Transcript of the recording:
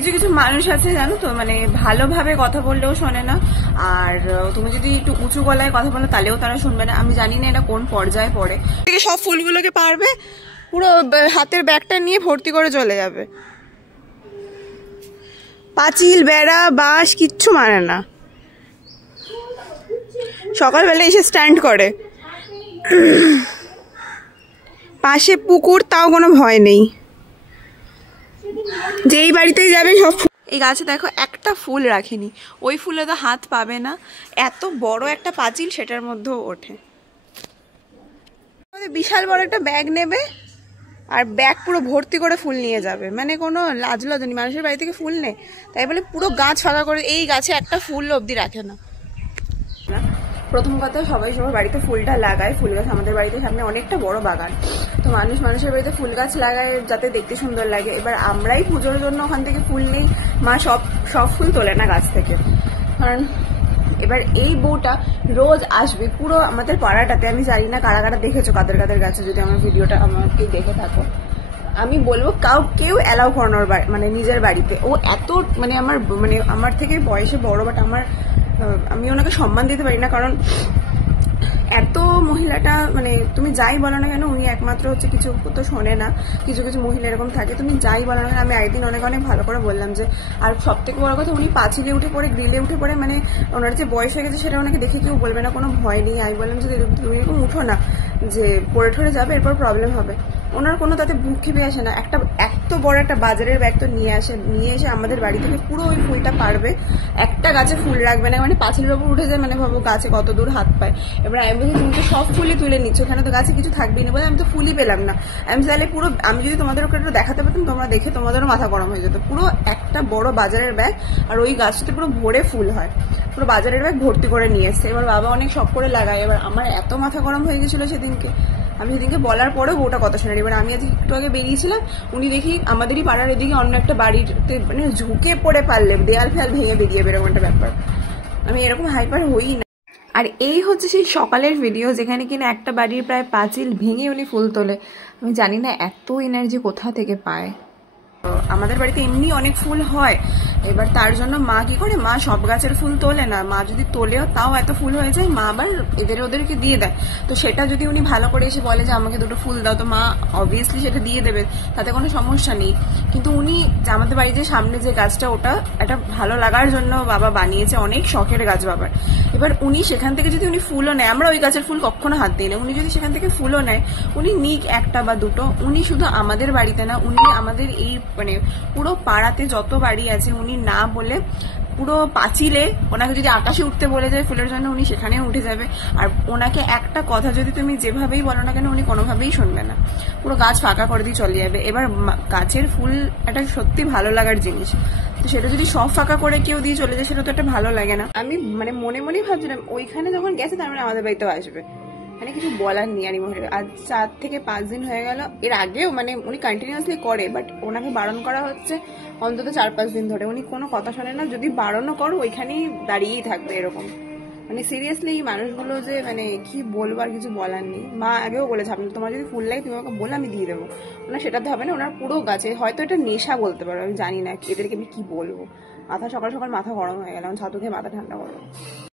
কিছু কিছু মানুষ আছে জানো তো, মানে ভালোভাবে কথা বললেও শোনে না, আর তুমি যদি একটু উঁচু গলায় কথা বলো তাহলেও তারা শুনবে না। আমি জানি না এটা কোন পর্যায়ে পড়ে। সব ফুলগুলোকে পারবে, পুরো হাতের ব্যাগটা নিয়ে ভর্তি করে চলে যাবে। পাঁচিল, বেড়া, বাঁশ কিচ্ছু মানে না। সকালবেলা এসে স্ট্যান্ড করে, পাশে পুকুর, তাও কোনো ভয় নেই। যেই বাড়িতেই যাবে সব। এই গাছে দেখো একটা ফুল রাখেনি, ওই ফুলে তো হাত পাবে না। এত বড় একটা পাঁচিল, সেটার মধ্যেও ওঠে। বিশাল বড় একটা ব্যাগ নেবে, আর ব্যাগ পুরো ভর্তি করে ফুল নিয়ে যাবে, মানে কোনো লাজ লজ্জা নেই। মানুষের বাড়ি থেকে ফুল নেই, তাই বলে পুরো গাছ ফাঁকা করে। এই গাছে একটা ফুল অবধি রাখে না। প্রথম কথা, সবাই সবার বাড়িতে ফুলটা লাগায়। ফুল গাছ আমাদের বাড়িতে সামনে অনেকটা বড় বাগান, তো মানুষের বাড়িতে ফুল গাছ লাগায় যাতে দেখতে সুন্দর লাগে। এবার আমরাই পুজোর জন্য ওখান থেকে ফুল নেই, মা সব ফুল তোলে না গাছ থেকে। কারণ এবার এই বউটা রোজ আসবে পুরো আমাদের পাড়াটাতে। আমি জানি না কারা কারা দেখেছো কাদের কাদের গাছে, যদি আমার ভিডিওটা আমাকে দেখে থাকো। আমি বলবো কেউ অ্যালাউ করানোর মানে নিজের বাড়িতে। ও এত মানে আমার থেকে বয়সে বড়, বাট আমি ওনাকে সম্মান দিতে পারি না। কারণ এত মহিলাটা, মানে তুমি যাই বলো না কেন, উনি একমাত্র হচ্ছে কিছু তো শোনে না। কিছু কিছু মহিলা এরকম থাকে, তুমি যাই বলো না কেন। আমি একদিন অনেক ভালো করে বললাম যে, আর সব থেকে বড় কথা, উনি পাঁচিলে উঠে পড়ে, গ্রিলে উঠে পড়ে, মানে ওনার যে বয়স হয়ে গেছে সেটা ওনাকে দেখে কেউ বলবে না, কোনো ভয় নেই। আমি বললাম যে তুমি এরকম উঠো না, যে পড়ে ঠরে যাবে, এরপর প্রবলেম হবে। ওনার কোনো তাতে বুক খেপে আসে না। এত বড় একটা বাজারের ব্যাগ তো নিয়ে এসে আমাদের বাড়ি থেকে পুরো ওই ফুলটা পারবে, একটা গাছে ফুল রাখবে না, মানে পাঁচিলের ওপর উঠে যায়, মানে ভাবো গাছে কত দূর হাত পায়। এবার আমি বলছি তুমি তো সব ফুলই তুলে নিচ্ছ, এখানে তো গাছে কিছু থাকবেই না। বলে আমি তো ফুলই পেলাম না। আমি তাহলে পুরো, আমি যদি তোমাদের ওকে একটু দেখাতে পারতাম, তোমরা দেখে তোমাদেরও মাথা গরম হয়ে যেত। পুরো একটা বড় বাজারের ব্যাগ, আর ওই গাছটাতে পুরো ভরে ফুল হয়, পুরো বাজারের ব্যাগ ভর্তি করে নিয়ে এসছে। এবার বাবা অনেক শখ করে লাগায়। এবার আমার এত মাথা গরম হয়ে গেছিলো সেদিনকে, আমি সেদিনকে বলার পরেও ওটা কথা শোনেন। এবার আমি আজ একটু আগে বেরিয়েছিলাম, উনি দেখি আমাদেরই পাড়ার এদিকে অন্য একটা বাড়িতে মানে ঝুঁকে পড়ে পারলে দেয়াল ফেয়াল ভেঙে বেরিয়ে বেরোম একটা ব্যাপার। আমি এরকম হাইপার হই না। আর এই হচ্ছে সেই সকালের ভিডিও, যেখানে কিনা একটা বাড়ির প্রায় পাঁচিল ভেঙে উনি ফুল তোলে। আমি জানি না এত এনার্জি কোথা থেকে পায়। আমাদের বাড়িতে এমনি অনেক ফুল হয়, এবার তার জন্য মা কি করে, মা সব গাছের ফুল তোলে না। মা যদি তোলেও তাও এত ফুল হয়ে যায়, মা আবার ওদেরকে দিয়ে দেয়। তো সেটা যদি উনি ভালো করে এসে বলে যে আমাকে দুটো ফুল দাও, তো মা অবভিয়াসলি সেটা দিয়ে দেবে, তাতে কোনো সমস্যা নেই। কিন্তু উনি আমাদের বাড়িতে সামনে যে গাছটা, ওটা একটা ভালো লাগার জন্য বাবা বানিয়েছে, অনেক শখের গাছ বাবার। এবার উনি সেখান থেকে যদি উনি ফুলও নেয়, আমরা ওই গাছের ফুল কখনো হাত দিই না, উনি যদি সেখান থেকে ফুলও নেয়, উনি নিক একটা বা দুটো। উনি শুধু আমাদের বাড়িতে না, উনি আমাদের এই মানে পুরো পাড়াতে যত বাড়ি আছে, উনি না বলে পুরো পাঁচিলে, ওনাকে যদি আকাশে উঠতে বলে যায় ফুলের জন্য, উনি সেখানেও উঠে যাবে। আর ওনাকে একটা কথা যদি তুমি যেভাবেই বলো না কেন, উনি কোনোভাবেই শুনবে না, পুরো গাছ ফাঁকা করে দিয়ে চলে যাবে। এবার গাছের ফুল একটা সত্যি ভালো লাগার জিনিস, তো সেটা যদি সব ফাঁকা করে কেউ দিয়ে চলে যায়, সেটা তো একটা ভালো লাগে না। আমি মানে মনেই ভাবছিলাম ওইখানে যখন গেছে, তার মানে আমাদের বাড়িতেও আসবে, মানে কিছু বলার নেই। আর আজ 4 থেকে 5 দিন হয়ে গেল। এর আগেও মানে উনি কন্টিনিউয়াসলি করে, বাট ওনাকে বারণ করা হচ্ছে অন্তত 4-5 দিন ধরে। উনি কোনো কথা শোনে না, যদি বারণও করো ওইখানেই দাঁড়িয়েই থাকবে এরকম। মানে সিরিয়াসলি এই মানুষগুলো যে, মানে কি বলবো, আর কিছু বলার নেই। মা আগেও বলেছে, আপনি তোমার যদি ফুল লাগে তুমি আমাকে বলে আমি দিয়ে দেবো। ওনার সেটাতে হবে না, ওনার পুরো গাছে, হয়তো এটা নেশা বলতে পারো, আমি জানি না এদেরকে আমি কি বলবো। সকাল সকাল মাথা গরম হয়ে গেল, ছাতু খেয়ে মাথা ঠান্ডা করবো।